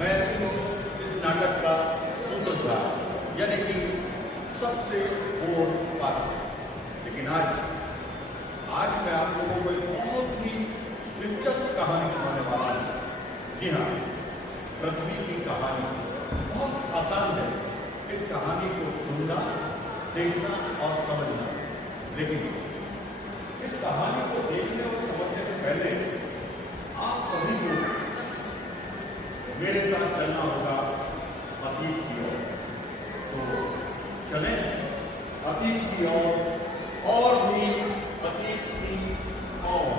मैं हूँ इस नाटक का सूत्रधार, यानी कि सबसे बोर पात्र। लेकिन आज मैं आप लोगों को एक बहुत ही दिलचस्प कहानी सुनाने वाला हूँ। जी हाँ, पृथ्वी की कहानी बहुत आसान है इस कहानी को सुनना, देखना और समझना। लेकिन इस कहानी को देखने और समझने से पहले आप सभी को मेरे साथ चलना होगा अतीत की ओर। तो चलें अतीत की ओर और भी अतीत की ओर।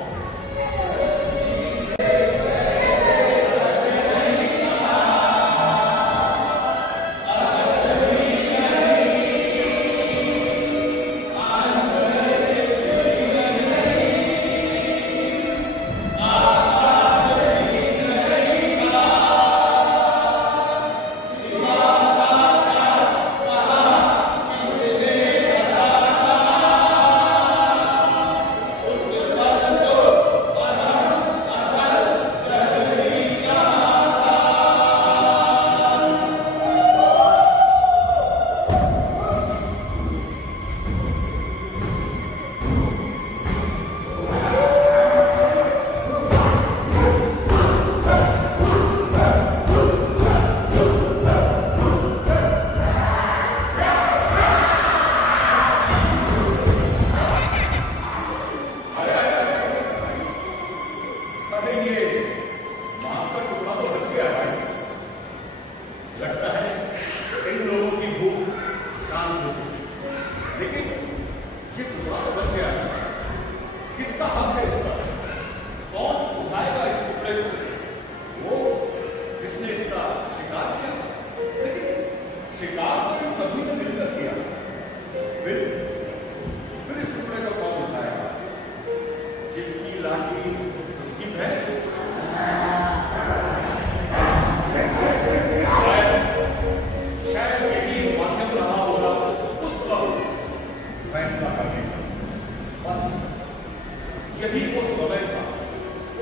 यही वो समय था,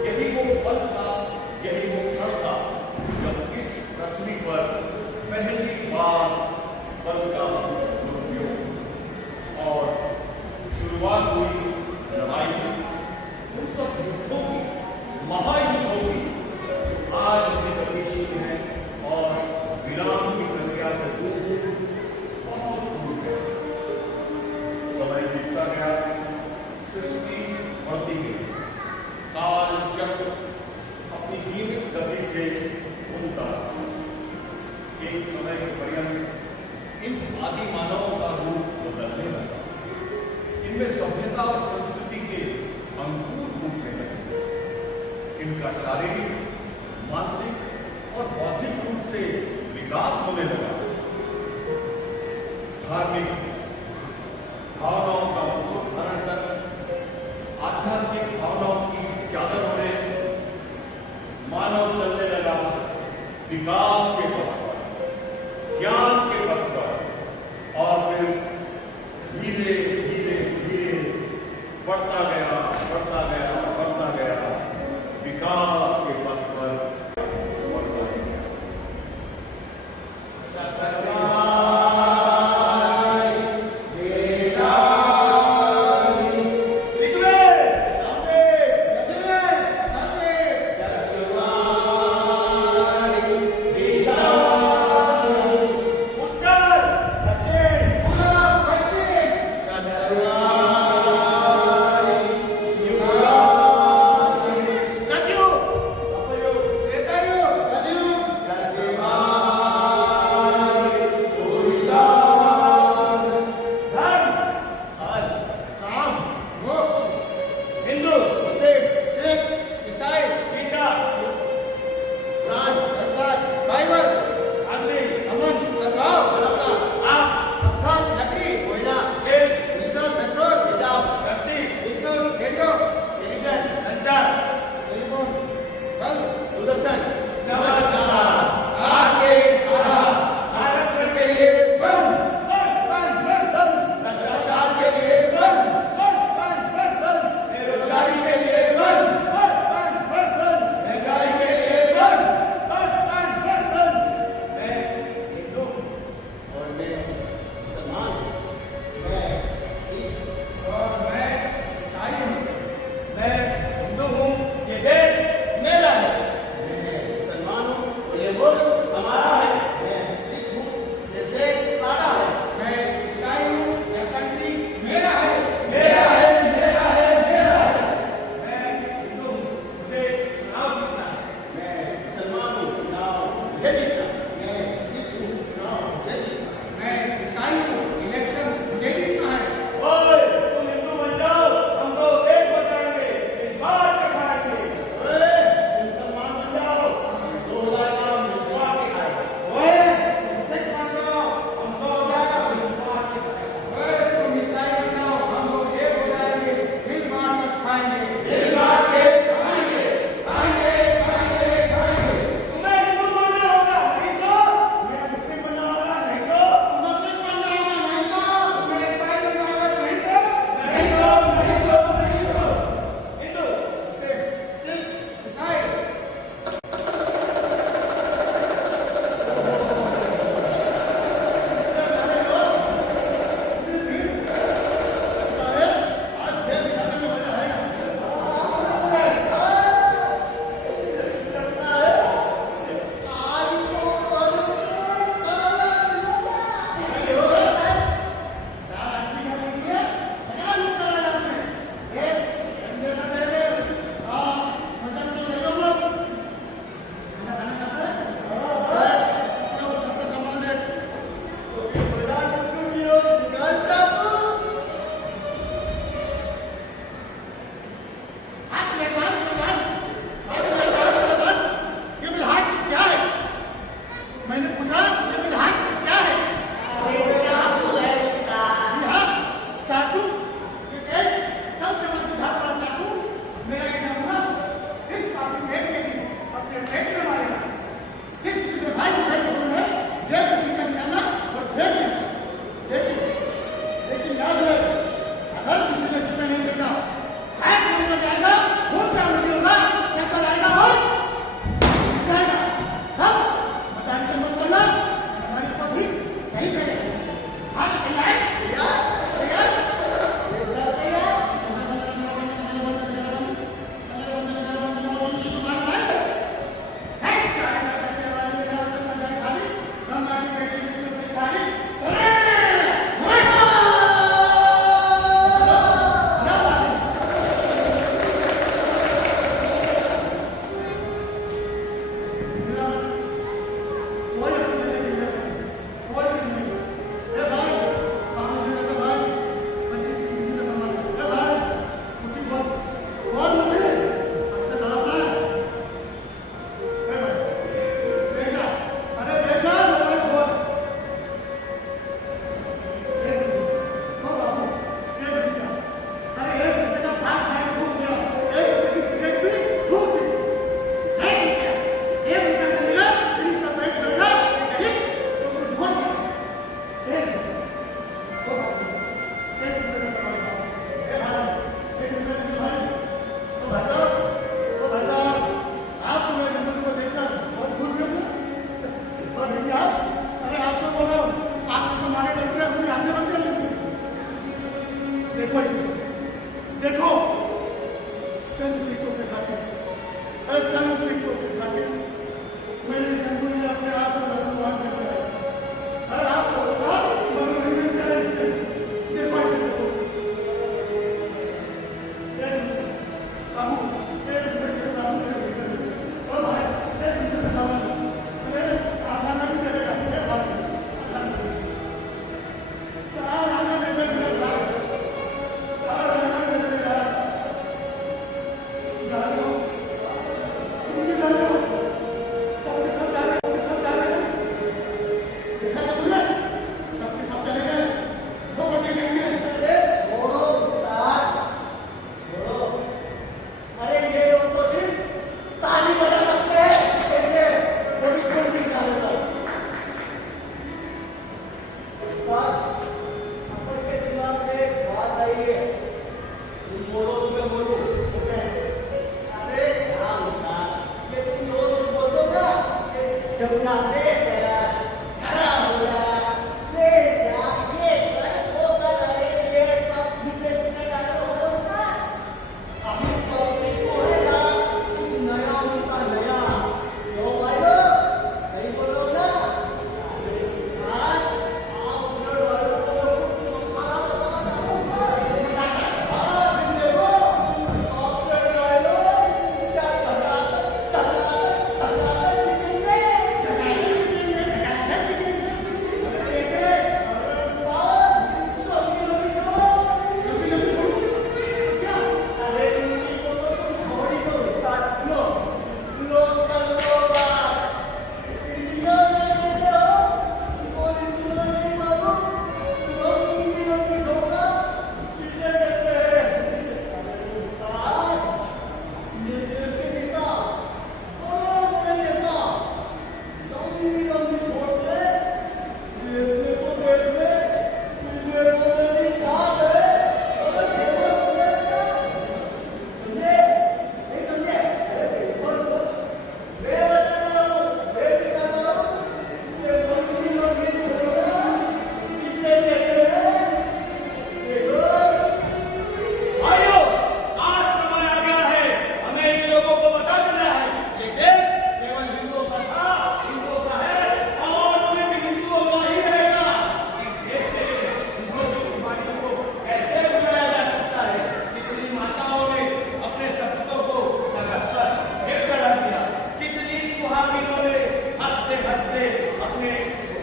यही वो पल था, यही वो क्षण था जब इस पृथ्वी पर पहली बार बल का दुरुपयोग और शुरुआत हुई लड़ाई की, उन सब युद्धों की, महायुद्धों की आज भी गतिशील है और विराम की संख्या से दूर, बहुत दूर है। समय बीतता गया, सृष्टि बढ़ती गई, काल चक्र अपनी नियमित गति से घूमता रहा। एक समय के पर्यंत इन आदि मानवों का रूप बदलने लगा, इनमें सभ्यता और संस्कृति के अंकुर फूटने लगे, इनका शारीरिक, मानसिक और बौद्धिक रूप से विकास होने लगा। धार्मिक भावनाओं का रूप धारण कर आध्यात्मिक भावनाओं की चादर ओढ़े मानव चलने लगा विकास के पथ पर, ज्ञान के पथ पर, और फिर धीरे धीरे धीरे बढ़ता गया, बढ़ता गया, बढ़ता गया, विकास के पथ पर बढ़ता गया। मुझे जीतना, मैं हिंदू हूँ, चुनाव मुझे जीतना, मैं ईसाई हूँ, इलेक्शन मुझे जीतना है। ओए, तुम हिंदू बन जाओ, हम तो एक हो जाएंगे, एक बार के खाएंगे। ओए, मुसलमान बन जाओ, 2000 का मिलवा के खाएगा। ओए, तुम सिख बन जाओ, हम 2000 का मिलवा के खाएंगे। ओए, तुम ईसाई बन जाओ, हम लोग एक हो जाएंगे, मिल बांट कर खाएंगे। मिल बांट के खाएंगे, खाएंगे, खाएंगे, खाएंगे। तुम्हें हिंदू बनना होगा, नहीं तो तुम्हें मुस्लिम बनना होगा, नहीं तो मुस्लिम बनना होगा, नहीं तो तुम्हें ईसाई बनना होगा, नहीं तो नहीं तो नहीं तो नहीं तो हिंदू। सिर्फ ईसाई। मैंने पूछा ये मेरे हाथ में क्या है? ये हाथ चाकू, ये पेड़, सब जगह पे धार वाला चाकू, मेरा ये नमूना, इस पापी पेड़ के लिए अपने पेट में मारेगा। किस किसी के भाई को पेट खोलना है, जेब में से निकालना और फेंक देना। लेकिन याद रहे, अगर किसी ने सीधा नहीं करना, खाया खाने में जाएगा, खून का आंसू होगा, चक्कर आएगा और जाएगा। हम बताने से मत बोलना, हमारी को भी नहीं करेगा। हाँ, तैयार? तैयार? देखो इसे, देखो चंद सिक्कों के खातिर, चंद सिक्कों के खातिर मेरे जंगल ने अपने आप को भगवान कर दिया। और आपको मनोरंजन करें इससे, देखो इसे, देखो बाबू, एक मिनट के बाबू, और भाई एक मिनट का सवाल, अरे आधा ना भी चलेगा, एक बात चार आना में मैं मेरा भाई, चार आना में मेरा गालियों, उनकी गालियों, सबके सब जाने हैं, देखा था तुमने, सबके सब चले गए, दो बच्चे गए, छोड़ो उस्ताद, छोड़ो। अरे ये लोग तो सिर्फ ताली बजा सकते हैं, ऐसे बड़ी बड़ी गालों पर। उस्ताद, अपन के दिमाग में एक बात आई है, तुम बोलो तो मैं बोलूं। अरे क्या उस्ताद, ये तुम रोज बोल दो ना, जब नाते तेरा खड़ा हो जा, ले जा, ये कर, वो कर, अरे ये सब मुझसे बिना डाले हो गए उस्ताद। अभी पब्लिक बोलेगा, कुछ नया उनका नया, तो भाई लोग, नहीं बोलो ना। अरे उस्ताद, आप अपने वालों को तो कुछ मसाला बताओ उस्ताद। हाँ, देखो, आपके वालों क्या टका टका टका टका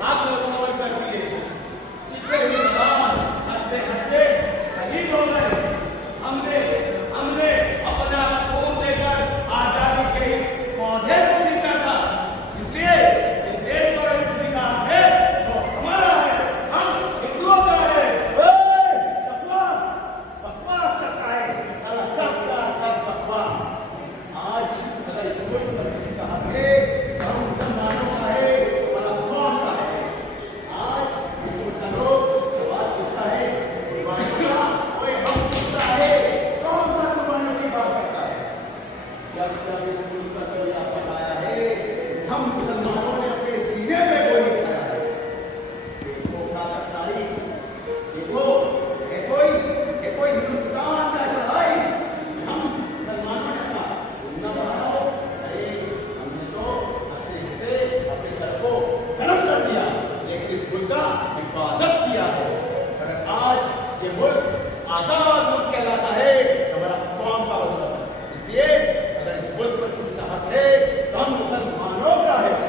आप लोग सवाल कर दिए। इतने ही जवान हंसते हंसते शहीद हो गए। हमने अपना खून देकर आजादी के इस पौधे को सींचा था। इसलिए इस देश पर अगर किसी का हक है तो हमारा है, हम हिंदुओं का है। बकवास बकवास करता है, साला सबका सब बकवास। आज अगर इस मुल्क पर किसी का हक है, हम मुसलमानों का है, भला कौन का है? आज इस मुल्क का लोग सवाल पूछता है, कुर्बानियों का कोई हम पूछता है, कौन सा कुर्बानियों की बात करता है? जब इस मुल्क का कोई आफत आया है, हम मुसलमानों ने अपने सीने पे गोली खाया है। देखो क्या करता है, देखो ये कोई हिंदुस्तान का ऐसा भाई, हम मुसलमानों ने कहा न बढ़ाओ। अरे हमने तो अपने सर को कलम कर दिया, लेकिन इस मुल्क का हिफाजत किया है। अगर आज ये मुल्क आजाद मुल्क कहलाता है तो हमारा कौम का मतलब है। इसलिए अगर इस मुल्क पर किसी का हक है तो हम मुसलमानों का है।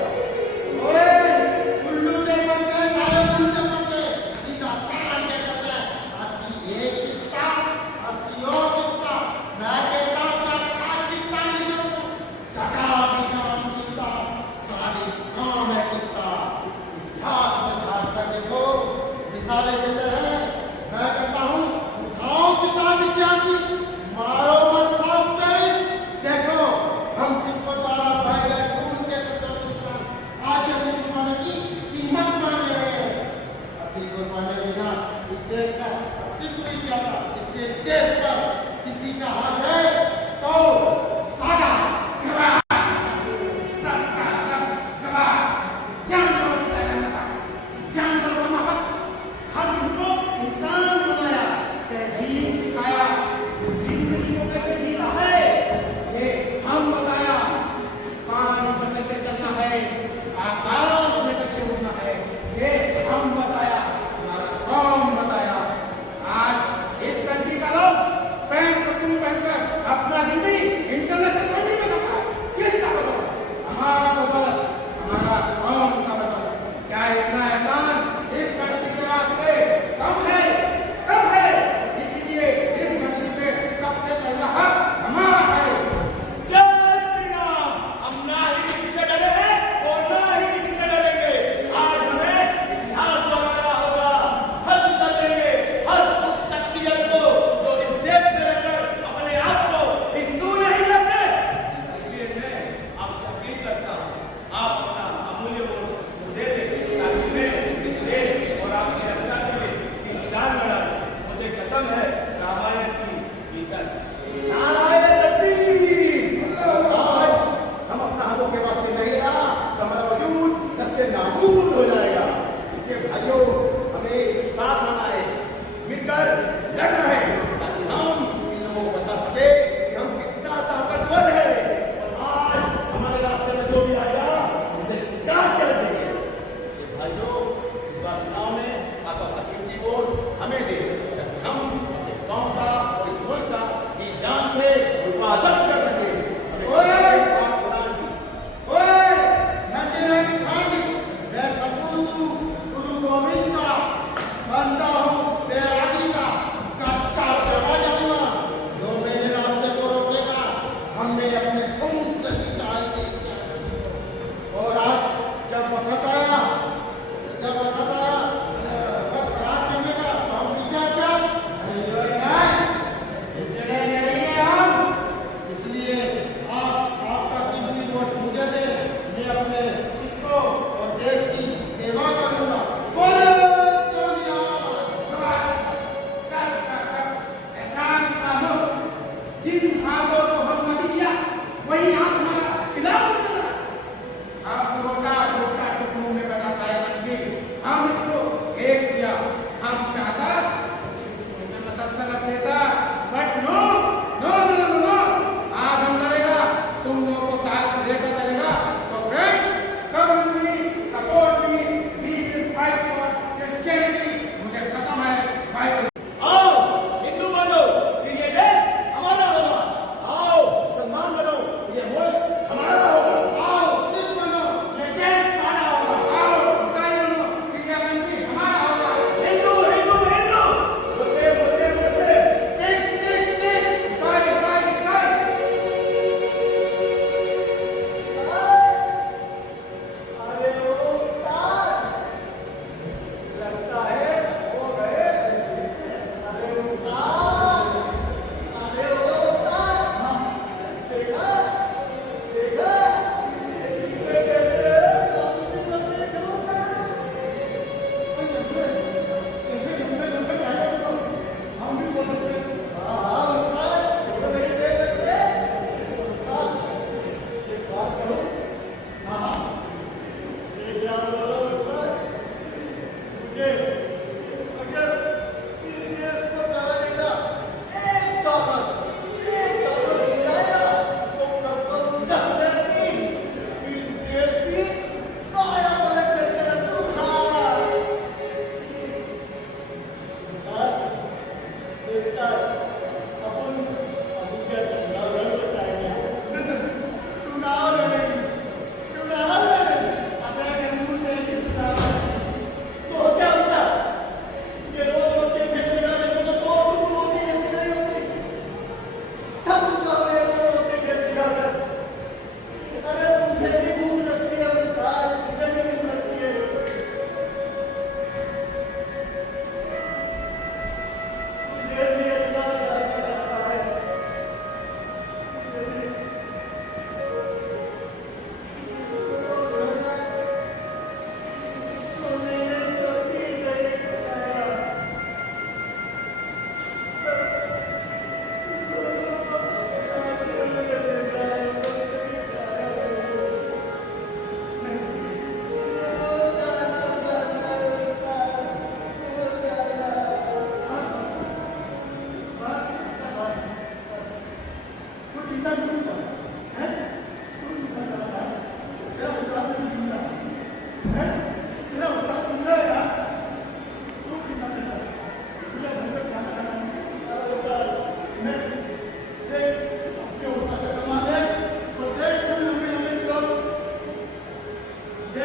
ये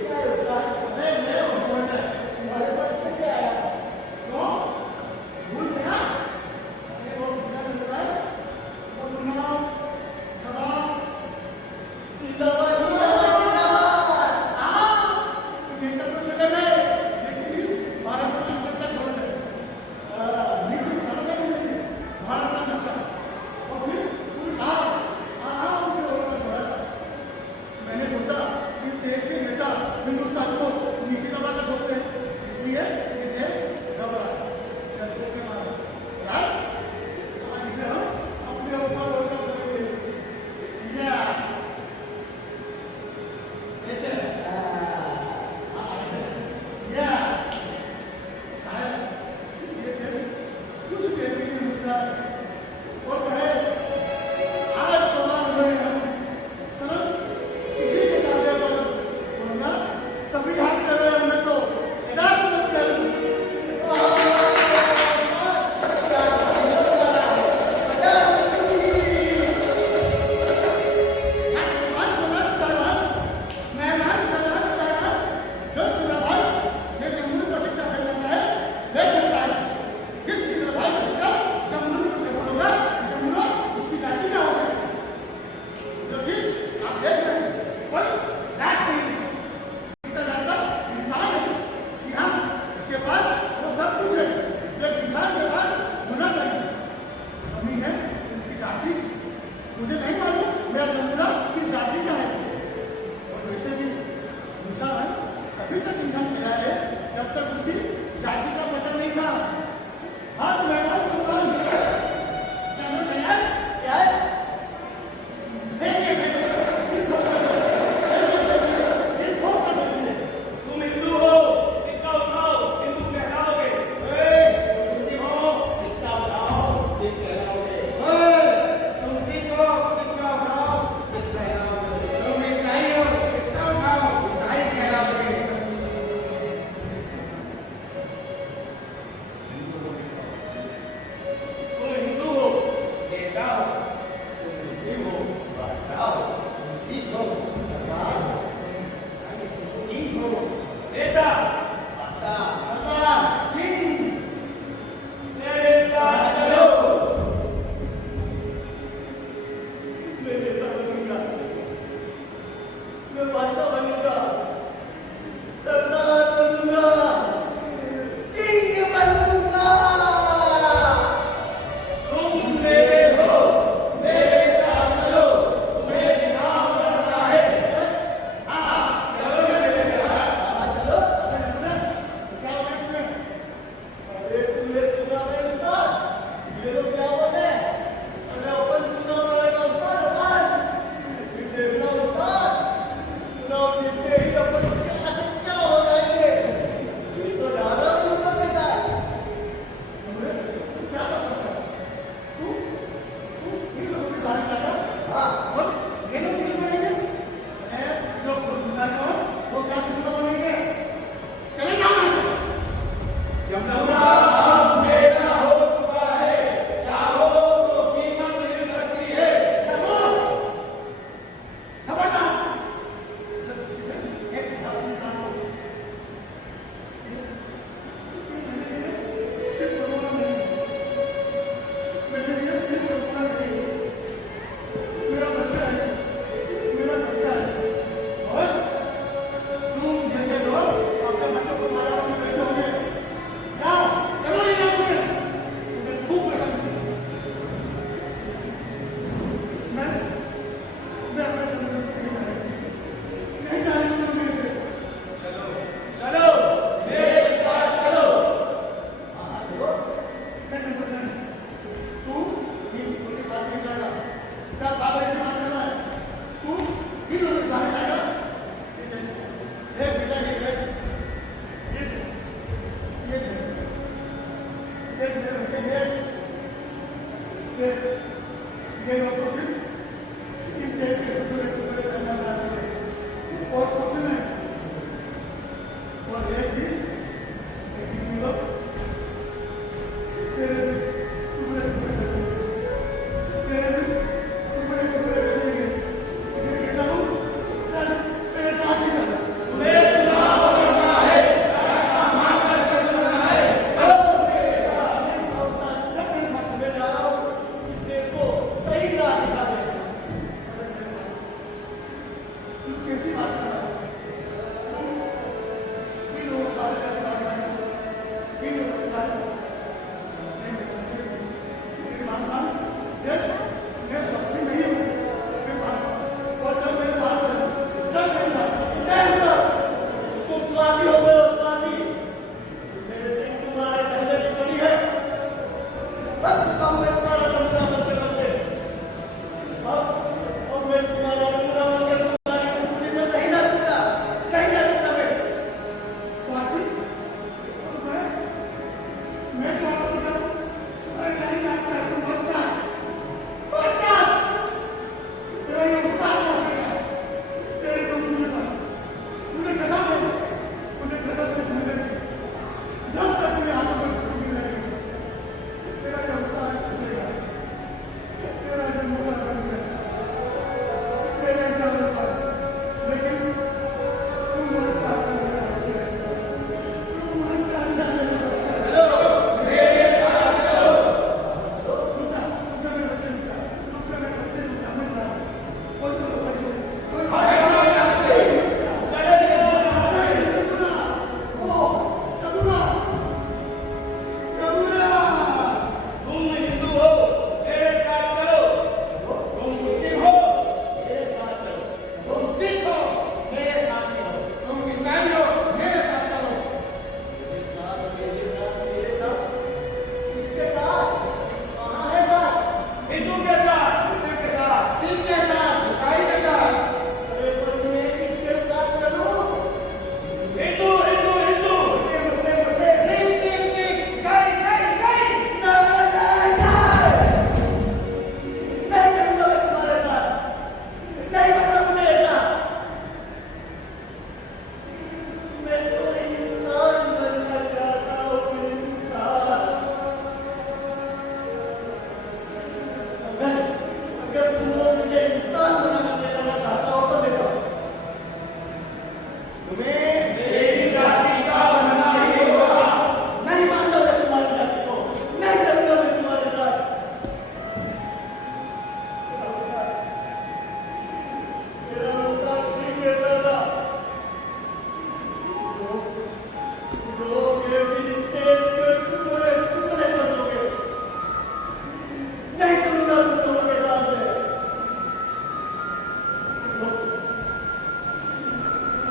क्या है उस्ताद? अरे मैं हूँ बोलना तुम्हारे पास कैसे आया? क्यों भूल गया अरे वो कितना मिल रहा है वो चुनाव सलाम जिंदाबाद जिंदाबाद जिंदाबाद। नेता तो चले गए लेकिन इस भारत को जनता छोड़ गए लेकिन भारत का नक्शा और फिर आराम से और छोड़ा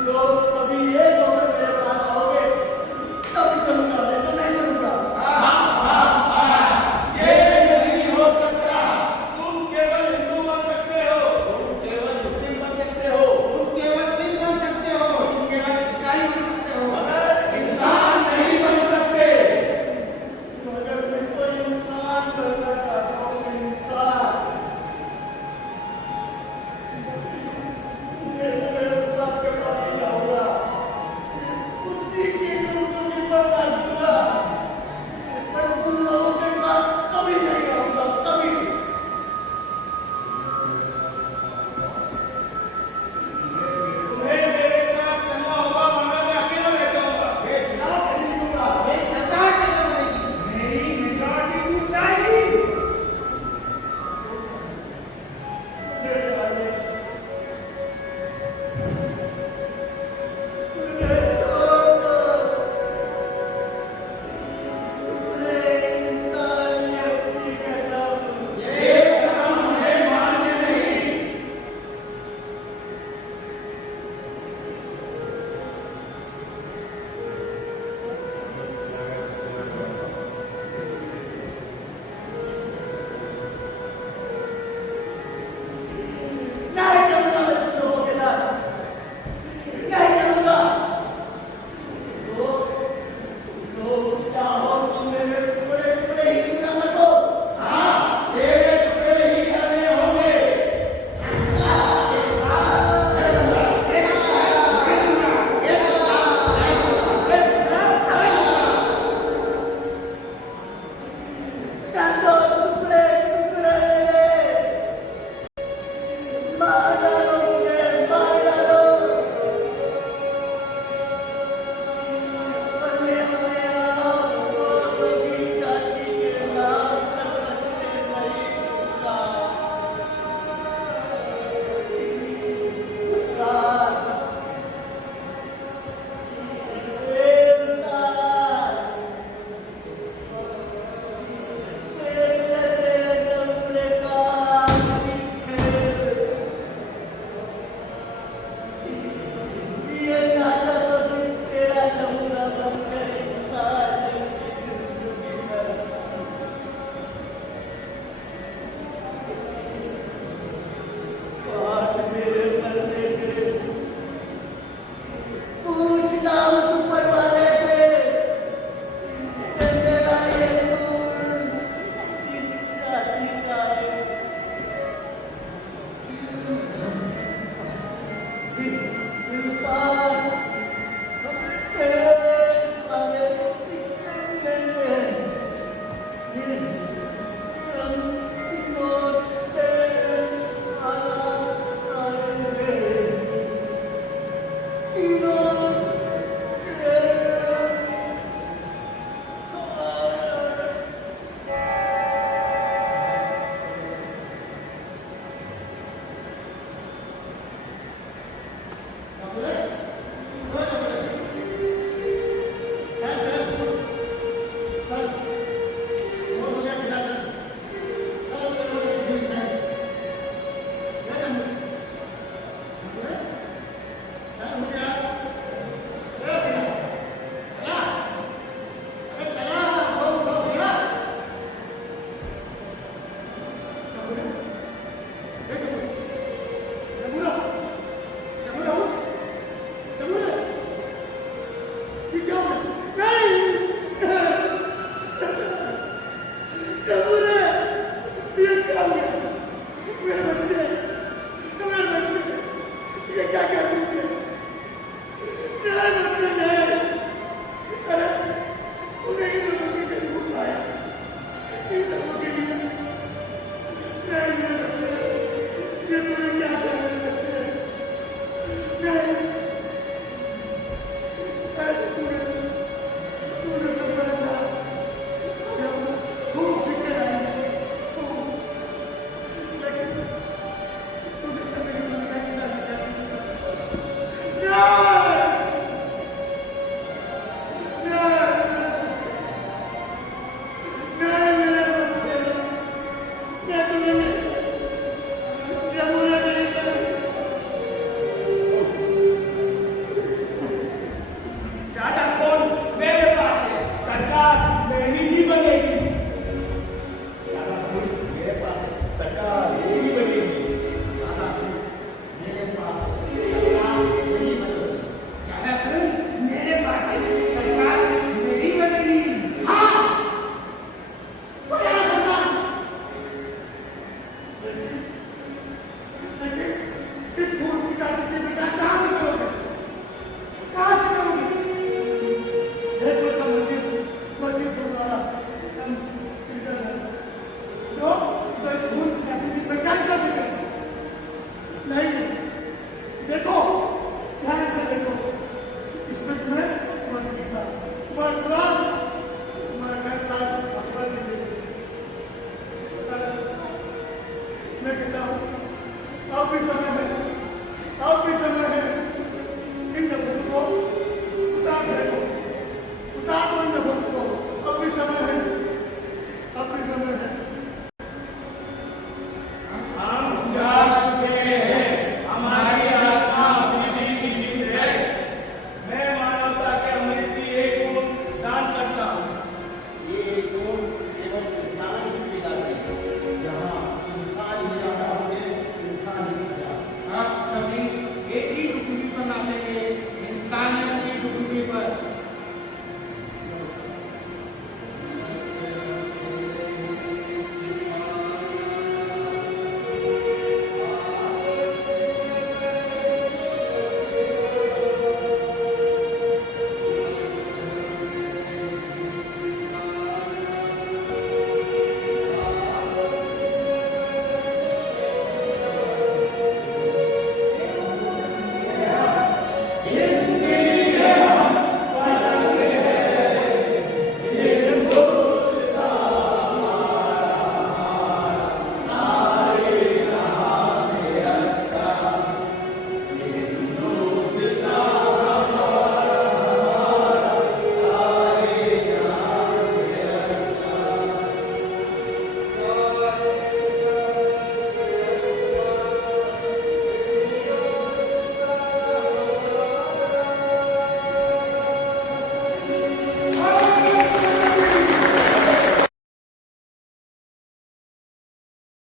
लोग सभी एक होकर मेरे पास आओगे तब चलूंगा, नहीं तो नहीं चलूंगा। ये नहीं हो सकता। तुम केवल हिंदू बन सकते हो, तुम केवल मुस्लिम बन सकते हो, तुम केवल सिख बन सकते हो, तुम केवल ईसाई बन सकते हो, मगर इंसान नहीं बन सकते। मगर मैं तो इंसान बनना चाहता हूँ, इंसान। मैं इंसान के पास ही जाऊंगा, उसी की गुरु की बात दूंगा, पर तुम लोगों के साथ कभी नहीं आऊंगा, कभी। तुम्हें मेरे साथ चलना होगा, वरना मैं अकेला रह जाऊंगा। ये चुनाव नहीं दूंगा। ये सरकार कैसे बनेगी? मेरी मेजॉरिटी टूट जाएगी। ये कसम हमें मान्य नहीं। नहीं चलूंगा मैं तुम लोगों के साथ, नहीं चलूंगा। लोग चाहो तो मेरे टुकड़े टुकड़े ही क्यों ना कर दो। हाँ, तेरे टुकड़े ही करने होंगे। कर दो टुकड़े टुकड़े, मार डालो मुझे, मार डालो। पर मैं अपने आप को कभी जाति के नाम पर रखने नहीं दूंगा। उस्ताद, पूछता हूँ ऊपर वाले से, मेरा ये खून किस जाति का है? हिंदुस्तान अपने सारे सिक्के लेते हैं, फिर हम तीनों तेरे सारा सारे तीनों मुझे